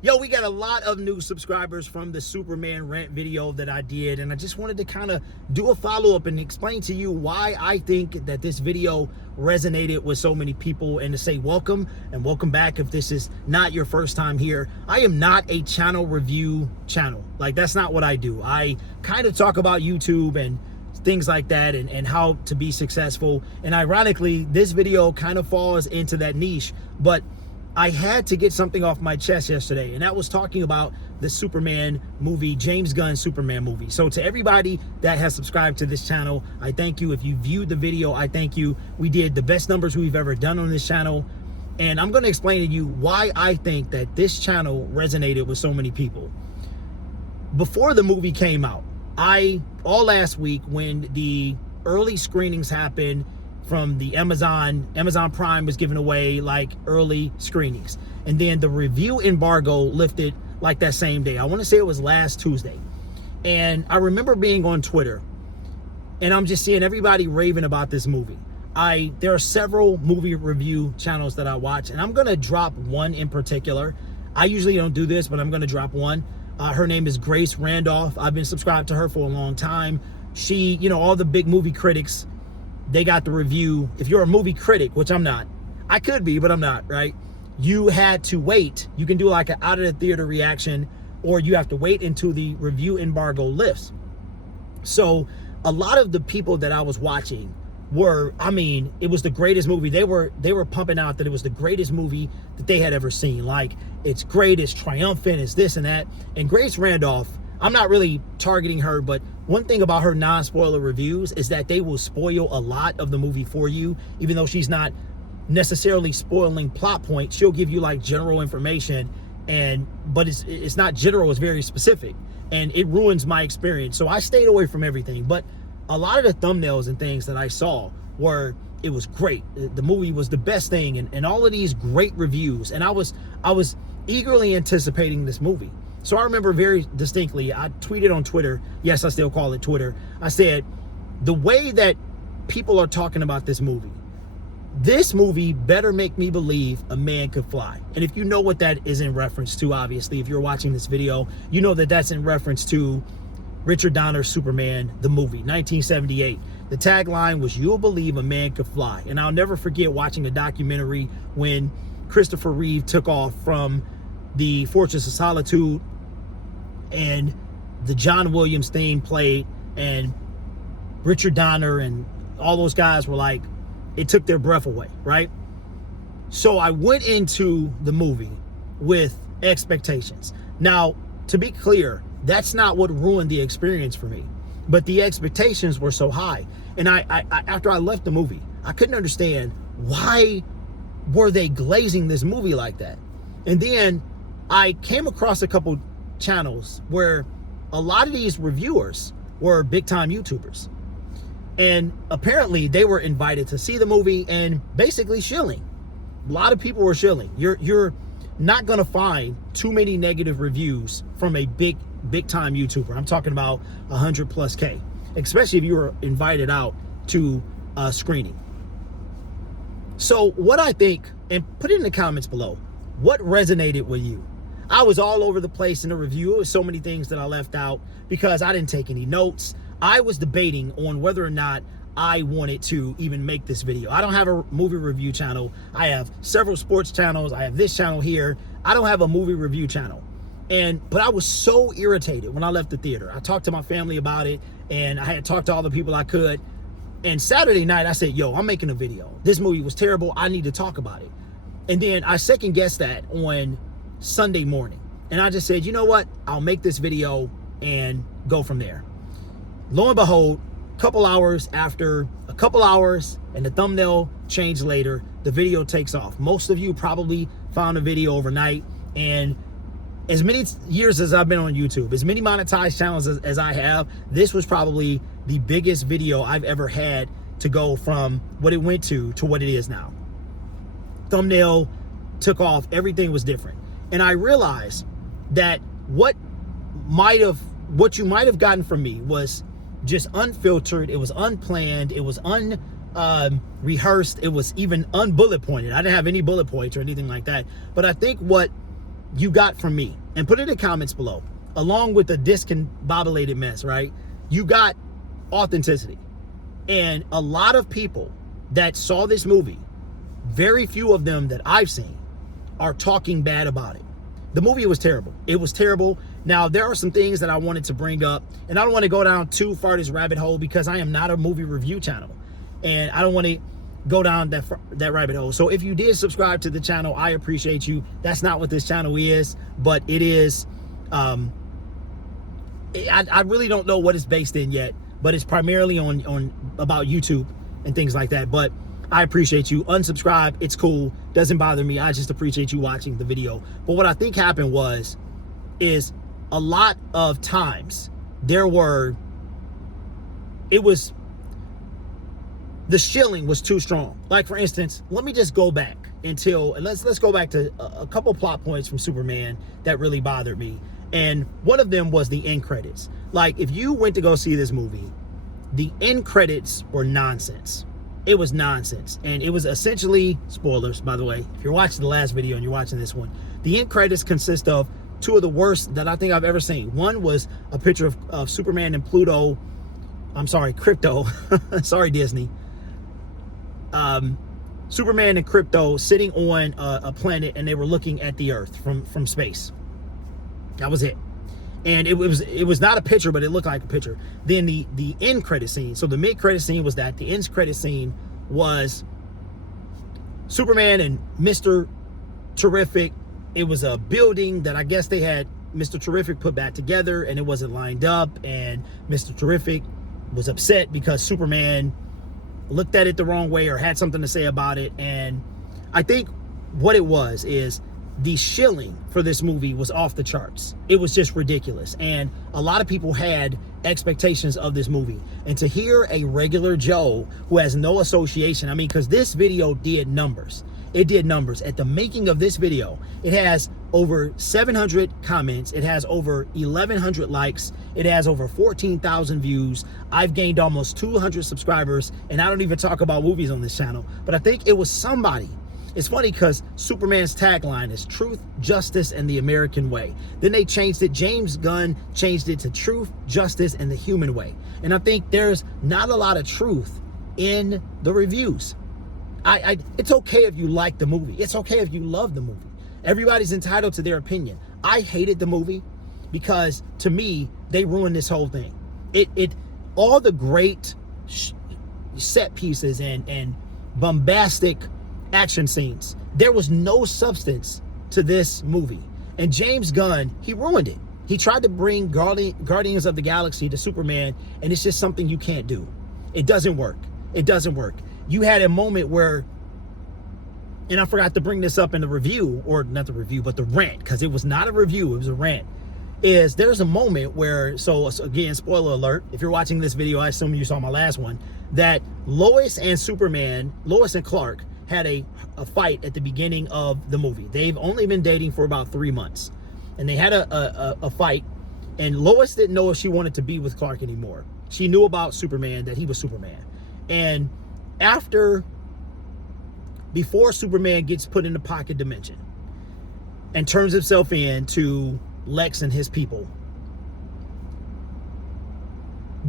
Yo, we got a lot of new subscribers from the Superman rant video that I did, and I just wanted to kind of do a follow-up and explain to you why I think that this video resonated with so many people, and to say welcome and welcome back if this is not your first time here. I am not a channel review channel. Like, that's not what I do. I kind of talk about YouTube and things like that, and how to be successful. And ironically, this video kind of falls into that niche, but I had to get something off my chest yesterday, and that was talking about the Superman movie, James Gunn's Superman movie. So to everybody that has subscribed to this channel, I thank you. If you viewed the video, I thank you. We did the best numbers we've ever done on this channel, and I'm going to explain to you why I think that this channel resonated with so many people. Before the movie came out, all last week when the early screenings happened from the Amazon Prime was giving away like early screenings, and then the review embargo lifted like that same day. I want to say it was last Tuesday. And I remember being on Twitter, and I'm just seeing everybody raving about this movie. There are several movie review channels that I watch, and I'm gonna drop one in particular. I usually don't do this, but I'm gonna drop one. Her name is Randolph. I've been subscribed to her for a long time. She, all the big movie critics, they got the review. If you're a movie critic, which I'm not, I could be, but I'm not, right? You had to wait. You can do like an out of the theater reaction, or you have to wait until the review embargo lifts. So a lot of the people that I was watching were, it was the greatest movie. They were pumping out that it was the greatest movie that they had ever seen. Like, it's great, it's triumphant, it's this and that. And Grace Randolph, I'm not really targeting her, but one thing about her non-spoiler reviews is that they will spoil a lot of the movie for you. Even though she's not necessarily spoiling plot points, she'll give you like general information, but it's not general, it's very specific, and it ruins my experience. So I stayed away from everything, but a lot of the thumbnails and things that I saw it was great. The movie was the best thing, and all of these great reviews, and I was eagerly anticipating this movie. So I remember very distinctly, I tweeted on Twitter, yes, I still call it Twitter, I said, the way that people are talking about this movie better make me believe a man could fly. And if you know what that is in reference to, obviously, if you're watching this video, you know that that's in reference to Richard Donner's Superman, the movie, 1978. The tagline was, "You'll believe a man could fly." And I'll never forget watching a documentary when Christopher Reeve took off from the Fortress of Solitude, and the John Williams theme played, and Richard Donner and all those guys were like, it took their breath away, right? So I went into the movie with expectations. Now, to be clear, that's not what ruined the experience for me, but the expectations were so high. And I after I left the movie, I couldn't understand why were they glazing this movie like that. And then I came across a couple channels where a lot of these reviewers were big time YouTubers, and apparently they were invited to see the movie and basically shilling. A lot of people were shilling. You're not gonna find too many negative reviews from a big time YouTuber. I'm talking about 100+K, especially if you were invited out to a screening. So what I think, and put it in the comments below, what resonated with you? I was all over the place in the review. It was so many things that I left out because I didn't take any notes. I was debating on whether or not I wanted to even make this video. I don't have a movie review channel. I have several sports channels. I have this channel here. I don't have a movie review channel. But I was so irritated when I left the theater. I talked to my family about it, and I had talked to all the people I could. And Saturday night, I said, yo, I'm making a video. This movie was terrible. I need to talk about it. And then I second guessed that on Sunday morning. And I just said, you know what? I'll make this video and go from there. Lo and behold, a couple hours and the thumbnail changed later, the video takes off. Most of you probably found a video overnight, and as many years as I've been on YouTube, as many monetized channels as I have, this was probably the biggest video I've ever had to go from what it went to what it is now. Thumbnail took off, everything was different. And I realized that what you might have gotten from me was just unfiltered, it was unplanned, it was rehearsed, it was even unbullet pointed. I didn't have any bullet points or anything like that. But I think what you got from me, and put it in the comments below, along with the discombobulated mess, right? You got authenticity. And a lot of people that saw this movie, very few of them that I've seen, are talking bad about it. The movie was terrible. It was terrible. Now, there are some things that I wanted to bring up, and I don't want to go down too far this rabbit hole because I am not a movie review channel, and I don't want to go down that rabbit hole. So if you did subscribe to the channel, I appreciate you. That's not what this channel is, but it is, I really don't know what it's based in yet, but it's primarily on about YouTube and things like that. But I appreciate you. Unsubscribe, it's cool, doesn't bother me. I just appreciate you watching the video. But what I think happened is a lot of times the shilling was too strong. Like, for instance, let me just go back let's go back to a couple plot points from Superman that really bothered me. And one of them was the end credits. Like, if you went to go see this movie, the end credits were nonsense. It was nonsense. And it was essentially, spoilers, by the way, if you're watching the last video and you're watching this one, the end credits consist of two of the worst that I think I've ever seen. One was a picture of Superman and Pluto. I'm sorry, Crypto. Sorry, Disney. Superman and Crypto sitting on a planet, and they were looking at the Earth from space. That was it. And it was not a picture, but it looked like a picture. Then the end credit scene. So the mid credit scene was that. The end credit scene was Superman and Mr. Terrific. It was a building that I guess they had Mr. Terrific put back together, and it wasn't lined up. And Mr. Terrific was upset because Superman looked at it the wrong way or had something to say about it. And I think what it was is the shilling for this movie was off the charts. It was just ridiculous. And a lot of people had expectations of this movie. And to hear a regular Joe who has no association, I mean, because this video did numbers. It did numbers. At the making of this video, it has over 700 comments. It has over 1,100 likes. It has over 14,000 views. I've gained almost 200 subscribers, and I don't even talk about movies on this channel. But I think it was somebody. It's funny because Superman's tagline is truth, justice, and the American way. Then they changed it. James Gunn changed it to truth, justice, and the human way. And I think there's not a lot of truth in the reviews. It's okay if you like the movie. It's okay if you love the movie. Everybody's entitled to their opinion. I hated the movie because, to me, they ruined this whole thing. All the great set pieces and bombastic action scenes, there was no substance to this movie. And James Gunn, he ruined it. He tried to bring Guardians of the Galaxy to Superman, and it's just something you can't do. It doesn't work. It doesn't work. You had a moment where, and I forgot to bring this up in the review, or not the review, but the rant, because it was not a review, it was a rant, is there's a moment where, so again, spoiler alert, if you're watching this video, I assume you saw my last one, that Lois and Clark had a fight at the beginning of the movie. They've only been dating for about 3 months, and they had a fight, and Lois didn't know if she wanted to be with Clark anymore. She knew about Superman, that he was Superman. And before Superman gets put in the pocket dimension and turns himself in to Lex and his people,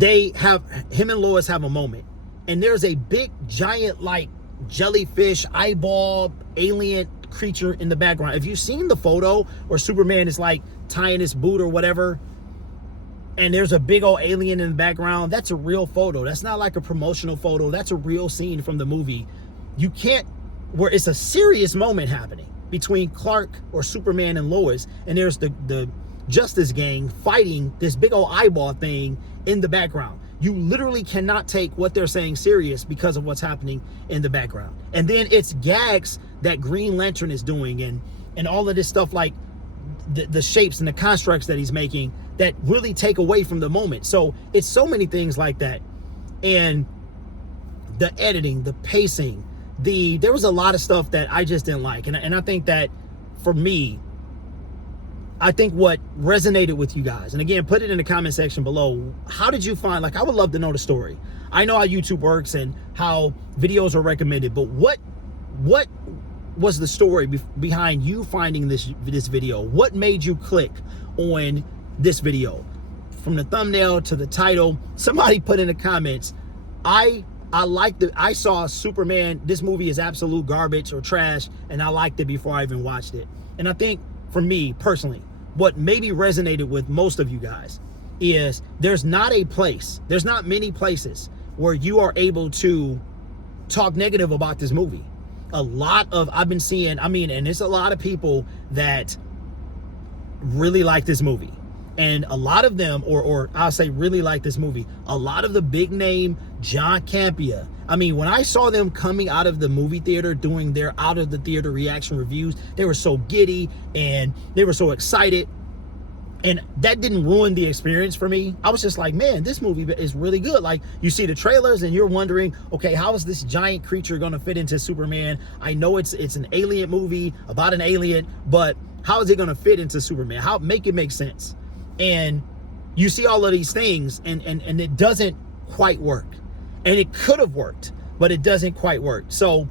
him and Lois have a moment, and there's a big giant like jellyfish eyeball alien creature in the background. If you've seen the photo where Superman is like tying his boot or whatever, and there's a big old alien in the background, that's a real photo. That's not like a promotional photo. That's a real scene from the movie. You can't, where it's a serious moment happening between Clark or Superman and Lois, and there's the Justice Gang fighting this big old eyeball thing in the background. You literally cannot take what they're saying serious because of what's happening in the background. And then it's gags that Green Lantern is doing, and all of this stuff, like the shapes and the constructs that he's making, that really take away from the moment. So it's so many things like that. And the editing, the pacing, there was a lot of stuff that I just didn't like. And I think that, for me, I think what resonated with you guys, and again, put it in the comment section below, how did you find, like, I would love to know the story. I know how YouTube works and how videos are recommended, but what was the story behind you finding this video? What made you click on this video? From the thumbnail to the title, somebody put in the comments, I saw Superman, this movie is absolute garbage or trash, and I liked it before I even watched it. And I think for me personally, what maybe resonated with most of you guys is there's not many places where you are able to talk negative about this movie. I've been seeing, and there's a lot of people that really like this movie. And a lot of them, or I'll say really like this movie, a lot of the big name John Campea. When I saw them coming out of the movie theater doing their out of the theater reaction reviews, they were so giddy and they were so excited. And that didn't ruin the experience for me. I was just like, man, this movie is really good. Like, you see the trailers and you're wondering, okay, how is this giant creature going to fit into Superman? I know it's an alien movie about an alien, but how is it going to fit into Superman? Make it make sense? And you see all of these things and it doesn't quite work. And it could have worked, but it doesn't quite work. So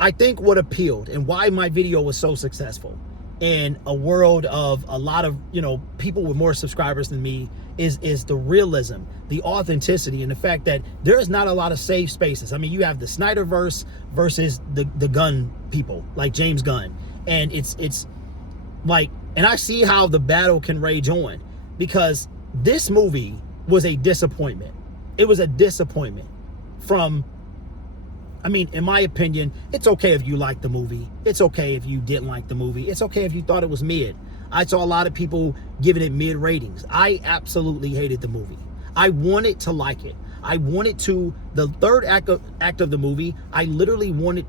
I think what appealed and why my video was so successful in a world of a lot of, people with more subscribers than me is the realism, the authenticity, and the fact that there is not a lot of safe spaces. You have the Snyderverse versus the Gunn people, like James Gunn. And it's like, and I see how the battle can rage on, because this movie was a disappointment. It was a disappointment from, in my opinion, it's okay if you like the movie. It's okay if you didn't like the movie. It's okay if you thought it was mid. I saw a lot of people giving it mid ratings. I absolutely hated the movie. I wanted to like it. I wanted to, the third act of the movie, I literally wanted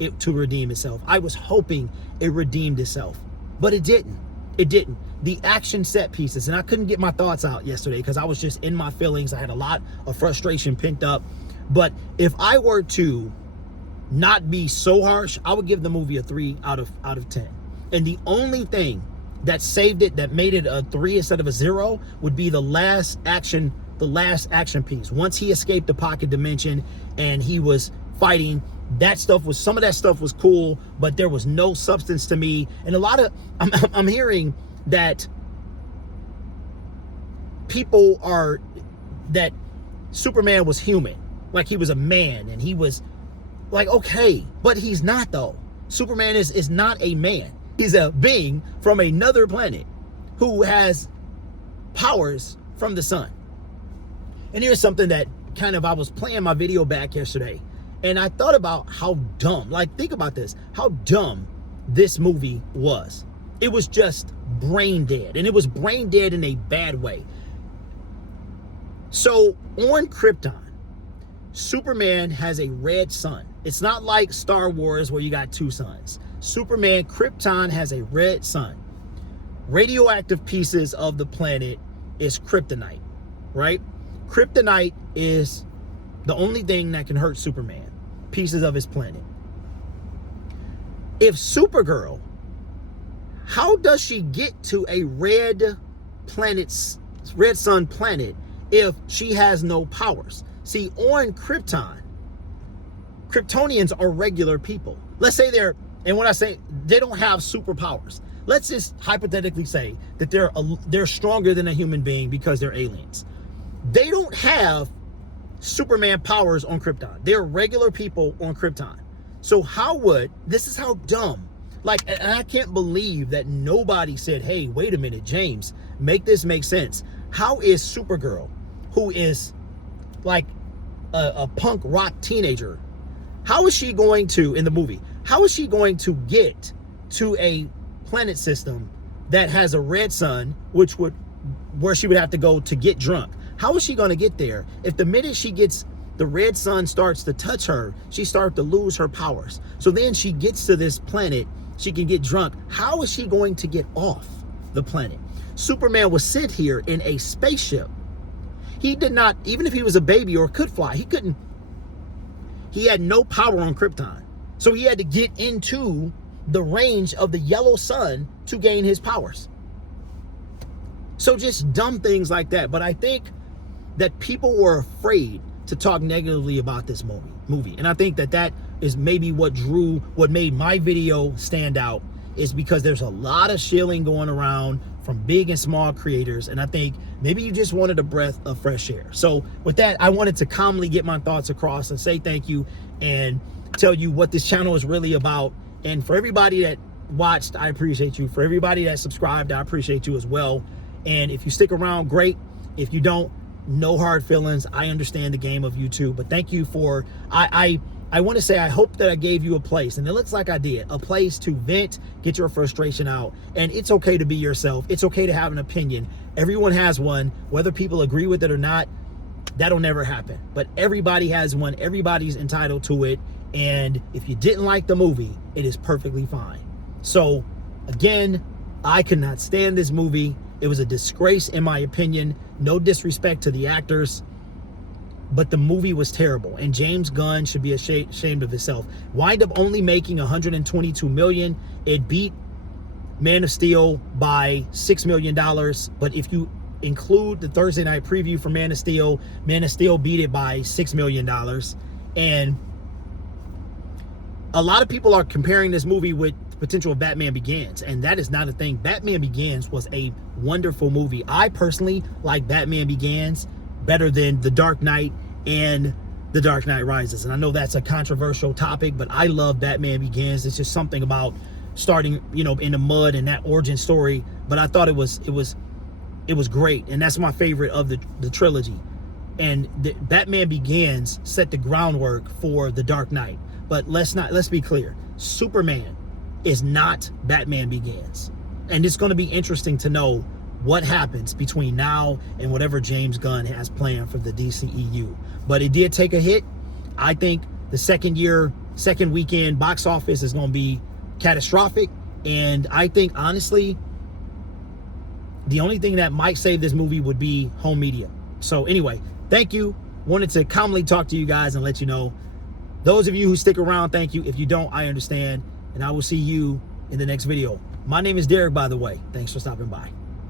it to redeem itself. I was hoping it redeemed itself. But it didn't. It didn't. The action set pieces, and I couldn't get my thoughts out yesterday because I was just in my feelings. I had a lot of frustration pent up. But if I were to not be so harsh, I would give the movie a 3 out of 10. And the only thing that saved it, that made it a 3 instead of a 0, would be the last action piece. Once he escaped the pocket dimension and he was fighting, some of that stuff was cool, but there was no substance to me. And I'm hearing that that Superman was human, like he was a man, and he was like, okay, but he's not though. Superman is not a man. He's a being from another planet who has powers from the sun. And here's something that I was playing my video back yesterday, and I thought about how dumb, think about this, how dumb this movie was. It was just brain dead, and it was brain dead in a bad way. So on Krypton, Superman has a red sun. It's not like Star Wars where you got 2 suns. Superman, Krypton has a red sun. Radioactive pieces of the planet is kryptonite, right? Kryptonite is the only thing that can hurt Superman, pieces of his planet. If Supergirl, how does she get to a red sun planet if she has no powers? See, on Krypton, Kryptonians are regular people. Let's say and when I say they don't have superpowers, let's just hypothetically say that they're stronger than a human being because they're aliens. They don't have Superman powers on Krypton. They're regular people on Krypton. So this is how dumb, and I can't believe that nobody said, hey, wait a minute, James, make this make sense. How is Supergirl, who is like a punk rock teenager, how is she going to, in the movie, how is she going to get to a planet system that has a red sun, where she would have to go to get drunk? How is she going to get there if the minute the red sun starts to touch her, she starts to lose her powers? So then she gets to this planet, she can get drunk. How is she going to get off the planet? Superman was sent here in a spaceship. He did not, even if he was a baby or could fly, he had no power on Krypton. So he had to get into the range of the yellow sun to gain his powers. So just dumb things like that. But I think that people were afraid to talk negatively about this movie. And I think that is maybe what made my video stand out, is because there's a lot of shilling going around from big and small creators, and I think maybe you just wanted a breath of fresh air. So with that, I wanted to calmly get my thoughts across and say thank you and tell you what this channel is really about. And for everybody that watched, I appreciate you. For everybody that subscribed, I appreciate you as well. And if you stick around, great. If you don't, no hard feelings. I understand the game of YouTube, but thank you for, I want to say, I hope that I gave you a place, and it looks like I did, a place to vent, get your frustration out. And it's okay to be yourself. It's okay to have an opinion. Everyone has one, whether people agree with it or not. That'll never happen, but everybody has one. Everybody's entitled to it. And if you didn't like the movie, it is perfectly fine. So again, I could not stand this movie. It was a disgrace in my opinion. No disrespect to the actors, but the movie was terrible, and James Gunn should be ashamed of himself. Wind up only making $122 million. It beat Man of Steel by $6 million, but if you include the Thursday night preview for Man of Steel beat it by $6 million. And a lot of people are comparing this movie with the potential of Batman Begins, and that is not a thing. Batman Begins was a wonderful movie. I personally like Batman Begins better than The Dark Knight and The Dark Knight Rises. And I know that's a controversial topic, but I love Batman Begins. It's just something about starting, you know, in the mud and that origin story. But I thought it was great, and that's my favorite of the trilogy. And Batman Begins set the groundwork for The Dark Knight. But let's be clear. Superman is not Batman Begins. And it's going to be interesting to know what happens between now and whatever James Gunn has planned for the DCEU. But it did take a hit. I think the second weekend box office is going to be catastrophic. And I think, honestly, the only thing that might save this movie would be home media. So anyway, thank you. Wanted to calmly talk to you guys and let you know. Those of you who stick around, thank you. If you don't, I understand. And I will see you in the next video. My name is Derek, by the way. Thanks for stopping by.